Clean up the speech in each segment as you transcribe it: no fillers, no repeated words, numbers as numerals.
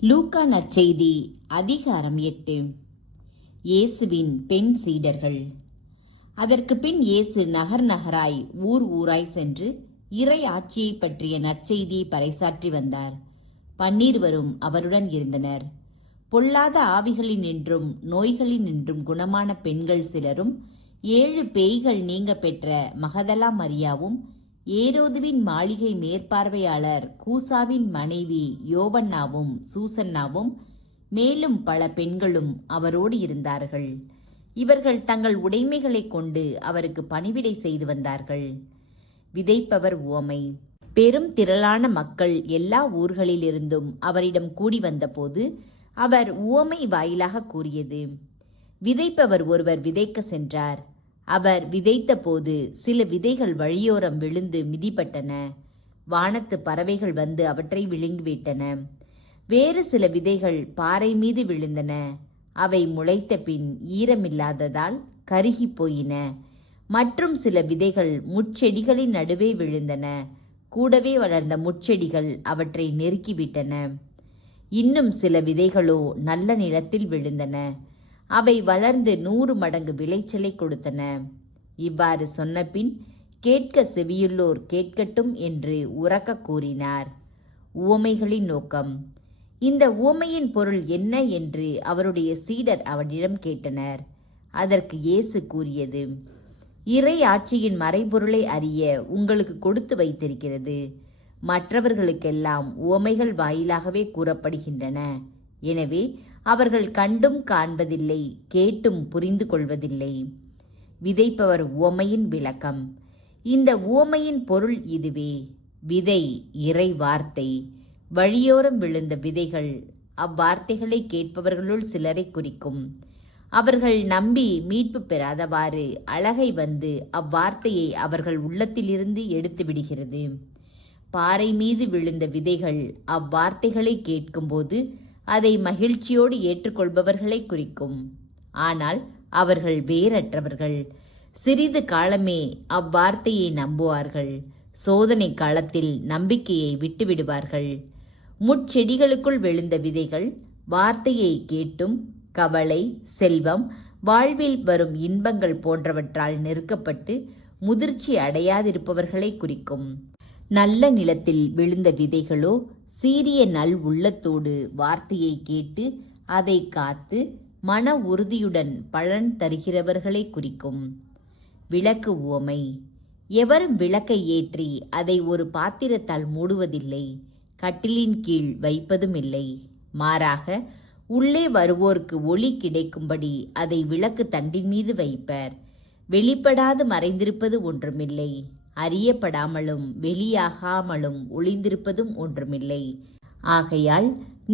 லூக்கா நற்செய்தி அதிகாரம் 8. இயேசுவின் பெண் சீடர்கள். அதற்கு பின் இயேசு நகர் நகராய் ஊர் ஊராய் சென்று இறை ஆட்சியை பற்றிய நற்செய்தியை பறைசாற்றி வந்தார். 12 அவருடன் இருந்தனர். பொல்லாத ஆவிகளினின்றும் நோய்களினின்றும் குணமான பெண்கள் சிலரும் 7 பேய்கள் நீங்க பெற்ற மகதலா மரியாவும் ஏரோதுவின் மாளிகை மேற்பார்வையாளர் கூசாவின் மனைவி யோவன்னாவும் சூசன்னாவும் மேலும் பல பெண்களும் அவரோடு இருந்தார்கள். இவர்கள் தங்கள் உடைமைகளை கொண்டு அவருக்கு பணிவிடை செய்து வந்தார்கள். விதைப்பவர் உவமை. பெரும் திரளான மக்கள் எல்லா ஊர்களிலிருந்தும் அவரிடம் கூடி வந்தபோது அவர் உவமை வாயிலாக கூறியது: விதைப்பவர் ஒருவர் விதைக்க சென்றார். அவர் விதைத்த போது சில விதைகள் வழியோரம் விழுந்து மிதிப்பட்டன. வானத்து பறவைகள் வந்து அவற்றை விழுங்கிவிட்டன. வேறு சில விதைகள் பாறை மீது விழுந்தன. அவை முளைத்த பின் ஈரமில்லாததால் கருகி போயின. மற்றும் சில விதைகள் முட்செடிகளின் நடுவே விழுந்தன. கூடவே வளர்ந்த முட்செடிகள் அவற்றை நெருக்கிவிட்டன. இன்னும் சில விதைகளோ நல்ல நிலத்தில் விழுந்தன. அவை வளர்ந்து 100 மடங்கு விளைச்சலை கொடுத்தன. இவ்வாறு சொன்னபின் கேட்க செவியுள்ளோர் கேட்கட்டும் என்று உரக்க கூறினார். உவமைகளின் நோக்கம். இந்த உவமையின் பொருள் என்ன என்று அவருடைய சீடர் அவரிடம் கேட்டனர். அதற்கு இயேசு கூறியது: இறை ஆட்சியின் மறைபொருளை அறிய உங்களுக்கு கொடுத்து வைத்திருக்கிறது. மற்றவர்களுக்கெல்லாம் உவமைகள் வாயிலாகவே கூறப்படுகின்றன. எனவே அவர்கள் கண்டும் காண்பதில்லை, கேட்டும் புரிந்து கொள்வதில்லை. விதைப்பவர் உவமையின் விளக்கம். இந்த உவமையின் பொருள் இதுவே: விதை இறை வார்த்தை. வழியோரம் விழுந்த விதைகள் அவ்வார்த்தைகளை கேட்பவர்களுள் சிலரை குறிக்கும். அவர்கள் நம்பி மீட்பு பெறாதவாறு அழகை வந்து அவ்வார்த்தையை அவர்கள் உள்ளத்திலிருந்து எடுத்து விடுகிறது. பாறை மீது விழுந்த விதைகள் அவ்வார்த்தைகளை கேட்கும்போது அதை மகிழ்ச்சியோடு ஏற்றுக்கொள்பவர்களை குறிக்கும். ஆனால் அவர்கள் வேரற்றவர்கள். சிறிது காலமே அவ்வார்த்தையை நம்புவார்கள். சோதனை காலத்தில் நம்பிக்கையை விட்டுவிடுவார்கள். முட்செடிகளுக்குள் விழுந்த விதைகள் வார்த்தையை கேட்டும் கவலை, செல்வம், வாழ்வில் வரும் இன்பங்கள் போன்றவற்றால் நெருக்கப்பட்டு முதிர்ச்சி அடையாதிருப்பவர்களை குறிக்கும். நல்ல நிலத்தில் விழுந்த விதைகளோ சீரிய நல் உள்ளத்தோடு வார்த்தையை கேட்டு அதை காத்து மன உறுதியுடன் பலன் தருகிறவர்களை குறிக்கும். விளக்கு உவமை. எவரும் விளக்கை ஏற்றி அதை ஒரு பாத்திரத்தால் மூடுவதில்லை, கட்டிலின் கீழ் வைப்பதும் இல்லை. மாறாக உள்ளே வருவோருக்கு ஒளி கிடைக்கும்படி அதை விளக்கு தண்டின் மீது வைப்பர். வெளிப்படாது மறைந்திருப்பது ஒன்றுமில்லை, அறியப்படாமலும் வெளியாகாமலும் ஒளிந்திருப்பதும் ஒன்றுமில்லை. ஆகையால்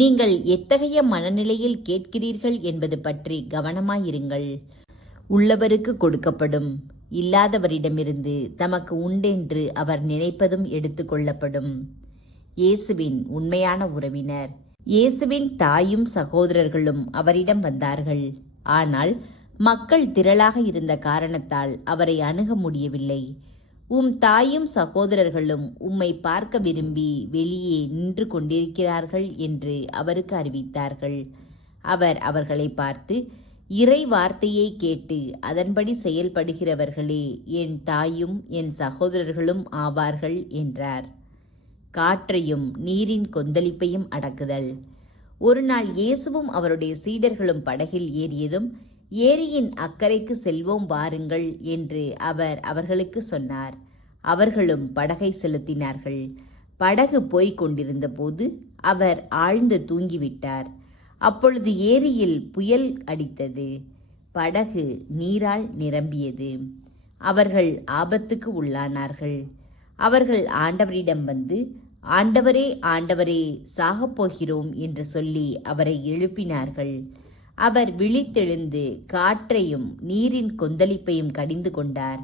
நீங்கள் எத்தகைய மனநிலையில் கேட்கிறீர்கள் என்பது பற்றி கவனமாயிருங்கள். உள்ளவருக்கு கொடுக்கப்படும், இல்லாதவரிடமிருந்து தமக்கு உண்டென்று அவர் நினைப்பதும் எடுத்து கொள்ளப்படும். இயேசுவின் உண்மையான உறவினர். இயேசுவின் தாயும் சகோதரர்களும் அவரிடம் வந்தார்கள். ஆனால் மக்கள் திரளாக இருந்த காரணத்தால் அவரை அணுக முடியவில்லை. தாயும் சகோதரர்களும் உம்மை பார்க்க விரும்பி வெளியே நின்று கொண்டிருக்கிறார்கள் என்று அவருக்கு அறிவித்தார்கள். அவர் அவர்களை பார்த்து, இறை வார்த்தையை கேட்டு அதன்படி செயல்படுகிறவர்களே என் தாயும் என் சகோதரர்களும் ஆவார்கள் என்றார். காற்றையும் நீரின் கொந்தளிப்பையும் அடக்குதல். ஒரு நாள் இயேசுவும் அவருடைய சீடர்களும் படகில் ஏறியதும், ஏரியின் அக்கறைக்கு செல்வோம் வாருங்கள் என்று அவர் அவர்களுக்கு சொன்னார். அவர்களும் படகை செலுத்தினார்கள். படகு போய்க் கொண்டிருந்த போது அவர் ஆழ்ந்து தூங்கிவிட்டார். அப்பொழுது ஏரியில் புயல் அடித்தது. படகு நீரால் நிரம்பியது. அவர்கள் ஆபத்துக்கு உள்ளானார்கள். அவர்கள் ஆண்டவரிடம் வந்து, ஆண்டவரே, ஆண்டவரே, சாகப்போகிறோம் என்று சொல்லி அவரை எழுப்பினார்கள். அவர் விழித்தெழுந்து காற்றையும் நீரின் கொந்தளிப்பையும் கடிந்து கொண்டார்.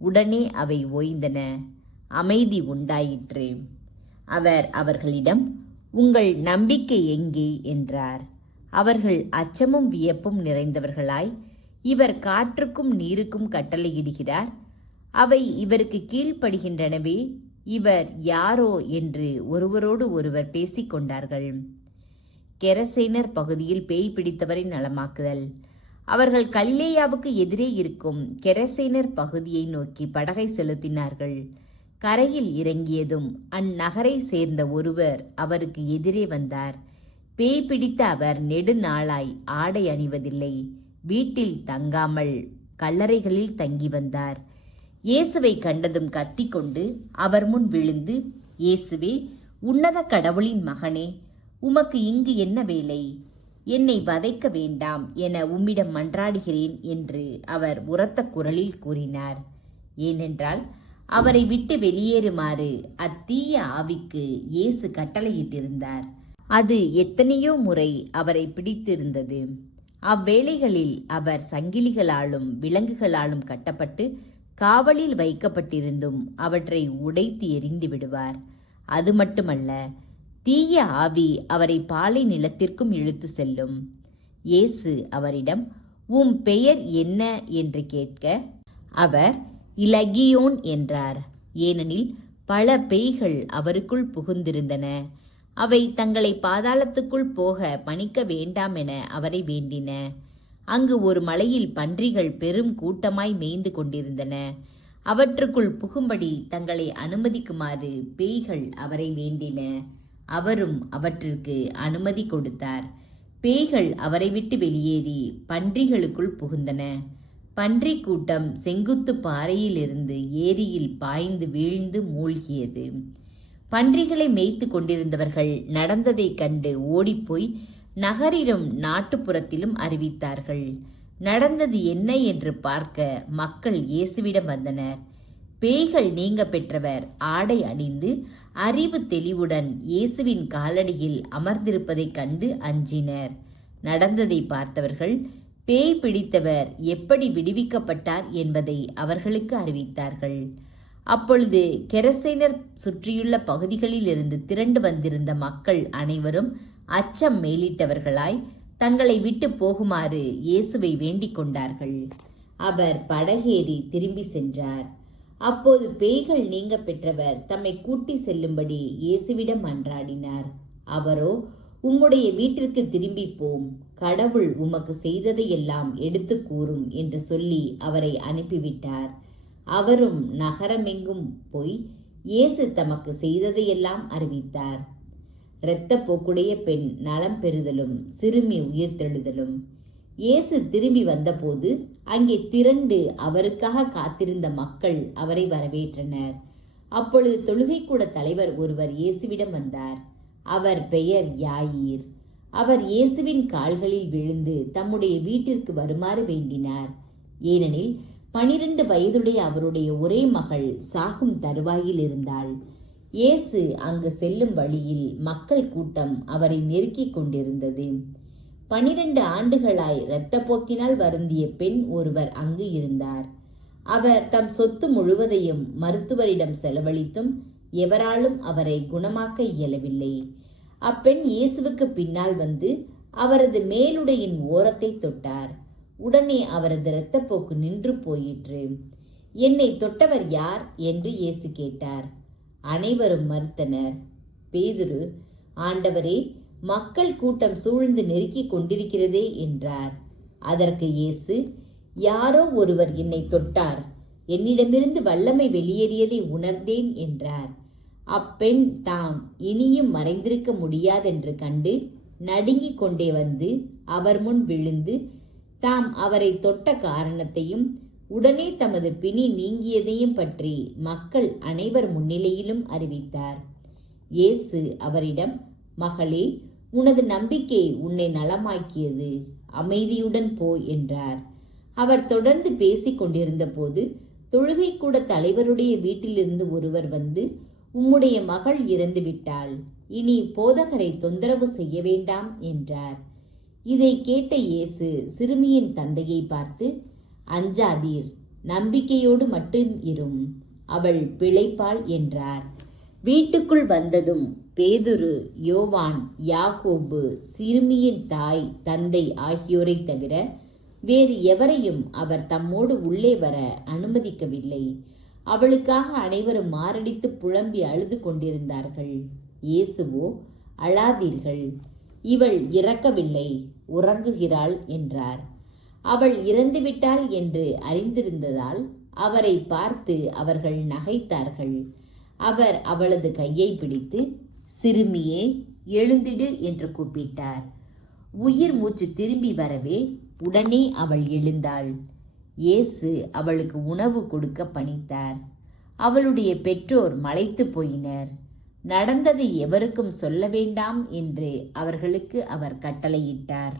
உடனே அவை ஓய்ந்தன. அமைதி உண்டாயிற்று. அவர் அவர்களிடம், உங்கள் நம்பிக்கை எங்கே என்றார். அவர்கள் அச்சமும் வியப்பும் நிறைந்தவர்களாய், இவர் காற்றுக்கும் நீருக்கும் கட்டளையிடுகிறார், அவை இவருக்கு கெரசேனர் பகுதியில் பேய் பிடித்தவரை நலமாக்குதல். அவர்கள் கலிலேயாவுக்கு எதிரே இருக்கும் கெரசேனர் பகுதியை நோக்கி படகை செலுத்தினார்கள். கரையில் இறங்கியதும் அந்நகரை சேர்ந்த ஒருவர் அவருக்கு எதிரே வந்தார். பேய் பிடித்த அவர் நெடுநாளாய் ஆடை அணிவதில்லை. வீட்டில் தங்காமல் கல்லறைகளில் தங்கி வந்தார். இயேசுவை கண்டதும் கத்திக்கொண்டு அவர் முன் விழுந்து, இயேசுவே, உன்னத கடவுளின் மகனே, உமக்கு இங்கு என்ன வேலை? என்னை வதைக்க வேண்டாம் என உம்மிடம் மன்றாடுகிறேன் என்று அவர் உரத்த குரலில் கூறினார். ஏனென்றால் அவரை விட்டு வெளியேறுமாறு அத்தீய ஆவிக்கு இயேசு கட்டளையிட்டிருந்தார். அது எத்தனையோ முறை அவரை பிடித்திருந்தது. அவ்வேளைகளில் அவர் சங்கிலிகளாலும் விலங்குகளாலும் கட்டப்பட்டு காவலில் வைக்கப்பட்டிருந்தும் அவற்றை உடைத்து எறிந்து விடுவார். அது மட்டுமல்ல, தீய ஆவி அவரை பாலை நிலத்திற்கும் இழுத்து செல்லும். இயேசு அவரிடம், உம் பெயர் என்ன என்று கேட்க, அவர் இலகியோன் என்றார். ஏனெனில் பல பேய்கள் அவருக்குள் புகுந்திருந்தன. அவை தங்களை பாதாளத்துக்குள் போக பணிக்க வேண்டாம் என அவரை வேண்டின. அங்கு ஒரு மலையில் பன்றிகள் பெரும் கூட்டமாய் மேய்ந்து கொண்டிருந்தன. அவற்றுக்குள் புகும்படி தங்களை அனுமதிக்குமாறு பேய்கள் அவரை வேண்டின. அவரும் அவற்றிற்கு அனுமதி கொடுத்தார். பேய்கள் அவரை விட்டு வெளியேறி பன்றிகளுக்குள் புகுந்தன. பன்றி கூட்டம் செங்குத்து பாறையிலிருந்து ஏரியில் பாய்ந்து வீழ்ந்து மூழ்கியது. பன்றிகளை மேய்த்து கொண்டிருந்தவர்கள் நடந்ததைக் கண்டு ஓடிப்போய் நகரிலும் நாட்டுப்புறத்திலும் அறிவித்தார்கள். நடந்தது என்ன என்று பார்க்க மக்கள் இயேசுவிடம் வந்தனர். பேய்கள் நீங்க பெற்றவர் ஆடை அணிந்து அறிவு தெளிவுடன் இயேசுவின் காலடியில் அமர்ந்திருப்பதைக் கண்டு அஞ்சினர். நடந்ததை பார்த்தவர்கள் பேய் பிடித்தவர் எப்படி விடுவிக்கப்பட்டார் என்பதை அவர்களுக்கு அறிவித்தார்கள். அப்பொழுது கெரசேனர் சுற்றியுள்ள பகுதிகளில் இருந்து திரண்டு வந்திருந்த மக்கள் அனைவரும் அச்சம் மேலிட்டவர்களாய் தங்களை விட்டு போகுமாறு இயேசுவை வேண்டிக் கொண்டார்கள். அவர் படகேறி திரும்பி சென்றார். அப்போது பேய்கள் நீங்க பெற்றவர் தம்மை கூட்டி செல்லும்படி இயேசுவிடம் மன்றாடினார். அவரோ, உம்முடைய வீட்டிற்கு திரும்பி போம், கடவுள் உமக்கு செய்ததையெல்லாம் எடுத்து கூறும் என்று சொல்லி அவரை அனுப்பிவிட்டார். அவரும் நகரமெங்கும் போய் இயேசு தமக்கு செய்ததையெல்லாம் அறிவித்தார். இரத்தப்போக்குடைய பெண் நலம் பெறுதலும் சிறுமி உயிர்த்தெழுதலும். இயேசு திரும்பி வந்தபோது அங்கே திரண்டு அவருக்காக காத்திருந்த மக்கள் அவரை வரவேற்றனர். அப்பொழுது தொழுகைக்கூட தலைவர் ஒருவர் இயேசுவிடம் வந்தார். அவர் பெயர் யாயீர். அவர் இயேசுவின் கால்களில் விழுந்து தம்முடைய வீட்டிற்கு வருமாறு வேண்டினார். ஏனெனில் 12 வயதுடைய அவருடைய ஒரே மகள் சாகும் தருவாயில் இருந்தாள். இயேசு அங்கு செல்லும் வழியில் மக்கள் கூட்டம் அவரை நெருக்கிக் கொண்டிருந்தது. 12 ஆண்டுகளாய் இரத்தப்போக்கினால் வருந்திய பெண் ஒருவர் அங்கு இருந்தார். அவர் தம் சொத்து முழுவதையும் மருத்துவரிடம் செலவழித்தும் எவராலும் அவரை குணமாக்க இயலவில்லை. அப்பெண் இயேசுவுக்கு பின்னால் வந்து அவரது மேலுடையின் ஓரத்தை தொட்டார். உடனே அவரது இரத்தப்போக்கு நின்று போயிற்று. என்னை தொட்டவர் யார் என்று இயேசு கேட்டார். அனைவரும் மறுத்தனர். பேதுரு, ஆண்டவரே, மக்கள் கூட்டம் சூழ்ந்து நெருக்கிக் கொண்டிருக்கிறதே என்றார். அதற்கு இயேசு, யாரோ ஒருவர் என்னை தொட்டார், என்னிடமிருந்து வல்லமை வெளியேறியதை உணர்ந்தேன் என்றார். அப்பெண் தாம் இனியும் மறைந்திருக்க முடியாதென்று கண்டு நடுங்கிக் கொண்டே வந்து அவர் முன் விழுந்து தாம் அவரை தொட்ட காரணத்தையும் உடனே தமது பிணி நீங்கியதையும் பற்றி மக்கள் அனைவர் முன்னிலையிலும் அறிவித்தார். இயேசு அவரிடம், மகளே, உனது நம்பிக்கை உன்னை நலமாக்கியது, அமைதியுடன் போ என்றார். அவர் தொடர்ந்து பேசிக் கொண்டிருந்த போது தொழுகைக்கூட தலைவருடைய வீட்டிலிருந்து ஒருவர் வந்து, உம்முடைய மகள் இறந்து விட்டாள், இனி போதகரை தொந்தரவு செய்ய வேண்டாம் என்றார். இதை கேட்ட இயேசு சிறுமியின் தந்தையை பார்த்து, அஞ்சாதீர், நம்பிக்கையோடு மட்டும் இரும், அவள் பிழைப்பாள் என்றார். வீட்டுக்குள் வந்ததும் பேதுரு, யோவான், யாக்கோபு, சிறுமியின் தாய், தந்தை ஆகியோரை தவிர வேறு எவரையும் அவர் தம்மோடு உள்ளே வர அனுமதிக்கவில்லை. அவளுக்காக அனைவரும் மாரடித்து புலம்பி அழுது கொண்டிருந்தார்கள். இயேசுவோ, அழாதீர்கள், இவள் இறக்கவில்லை, உறங்குகிறாள் என்றார். அவள் இறந்துவிட்டாள் என்று அறிந்திருந்ததால் அவரை பார்த்து அவர்கள் நகைத்தார்கள். அவர் அவளது கையை பிடித்து, சிறுமியே, எழுந்திடு என்று கூப்பிட்டார். உயிர் மூச்சு திரும்பி வரவே உடனே அவள் எழுந்தாள். இயேசு அவளுக்கு உணவு கொடுக்க பணித்தார். அவளுடைய பெற்றோர் மலைத்து போயினர். நடந்ததை எவருக்கும் சொல்ல வேண்டாம் என்று அவர்களுக்கு அவர் கட்டளையிட்டார்.